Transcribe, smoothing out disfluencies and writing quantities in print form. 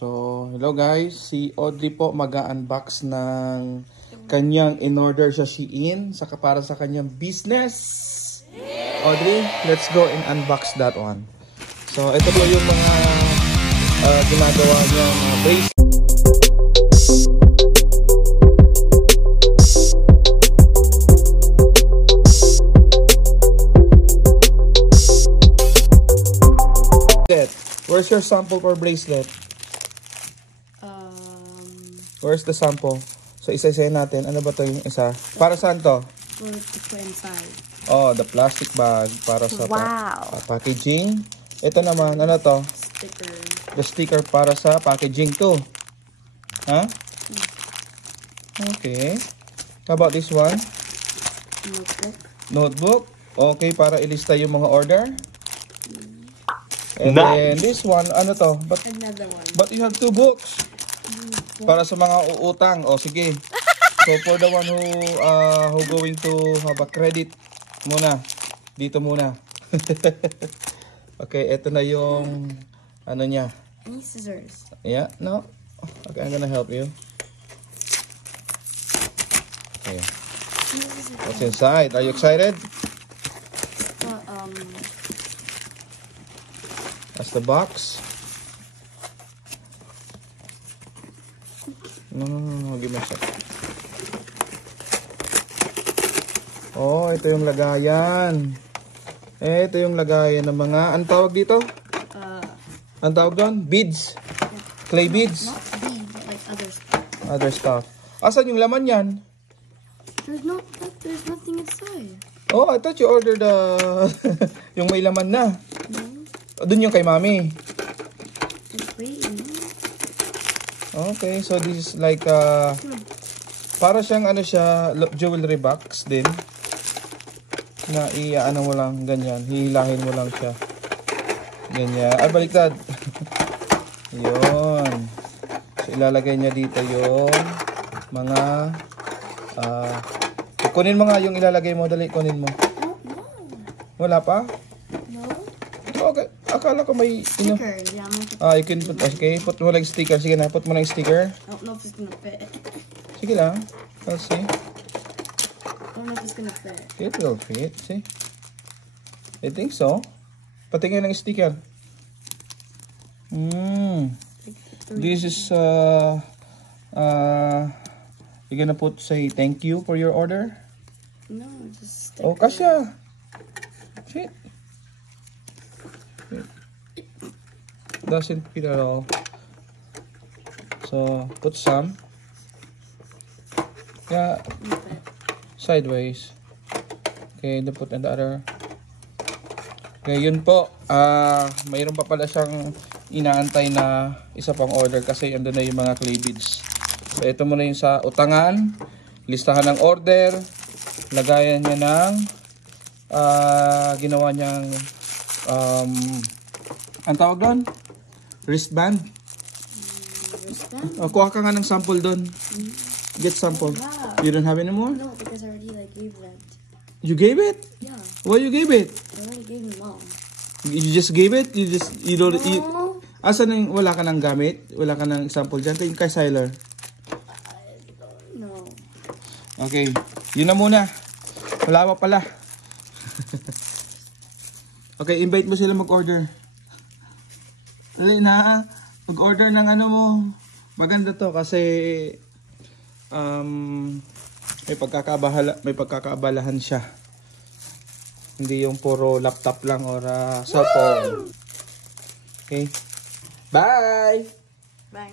So, hello guys. Si Audrey po mag-unbox ng kanyang in-order sa Shein para sa kanyang business. Audrey, let's go and unbox that one. So, ito po yung mga ginagawa niyang bracelet. Where's your sample for bracelet? Where's the sample? So, isa-isayin natin. Ano ba to yung isa? Para saan to? For inside. Oh, the plastic bag para sa packaging. Ito naman, ano to? Sticker. The sticker para sa packaging too. Huh? Okay. How about this one? Notebook. Notebook. Okay, para ilista yung mga order. And then this one, ano to? Another one. But you have two books. Para sa mga uutang. O sige. So for the one who going to have a credit muna. Dito muna. Okay, ito na yung ano niya. Any scissors? Yeah, no. Okay, I'm gonna help you. Okay. What's inside? Are you excited? That's the box. No, give me a sec. Oh, ito yung lagayan. Ito yung lagayan ng mga, ang tawag dito? Ang tawag doon? Beads. Clay beads. Not beads, like other stuff. Other stuff. Asan yung laman yan? There's nothing inside. Oh, I thought you ordered yung may laman na. No. Doon yung kay mami. Just waiting. Okay, so this is like para siyang ano siya, jewelry box din. Na ano mo lang ganyan, hihilahin mo lang siya. Ganyan. Ay, baliktad. Yun. So ilalagay niya dito yung mga kunin mo nga yung ilalagay mo, dali kunin mo. No. Wala pa? No. Okay. Akala ko may Sticker. you can put, okay, put mo lang sticker. Sige na, put mo lang sticker. I don't know if it's gonna fit. Sige lang. Let's see. I don't know if it's gonna fit. It will fit, see? I think so. Patingin ng sticker. This is you're gonna put, say, thank you for your order? No, just sticker. Oh, kasya. Shit. Doesn't fit at all. So, put some. Yeah. Sideways. Okay, then put another. Okay, yun po. Mayroon pa pala siyang inaantay na isa pang order kasi andun na yung mga clay beads. So, ito muna yung sa utangan. Listahan ng order. Lagayan niya ng ginawa niyang ang tawag doon? Wristband? Wristband? Kuha ka nga ng sample doon. Get sample. Wow. You don't have any more? No, because I already gave that. You gave it? Yeah. Why you gave it? I already gave my mom. You just gave it? You don't eat? No. Asan yung wala ka ng gamit? Wala ka ng sample dyan? Tingin kay Siler. No. Okay. Yun na muna. Wala pa pala. Okay, invite mo sila mag-order. Dali na. Mag-order ng ano mo. Maganda to kasi may pagkakaabalahan siya. Hindi yung puro laptop lang or cellphone. Okay. Bye! Bye.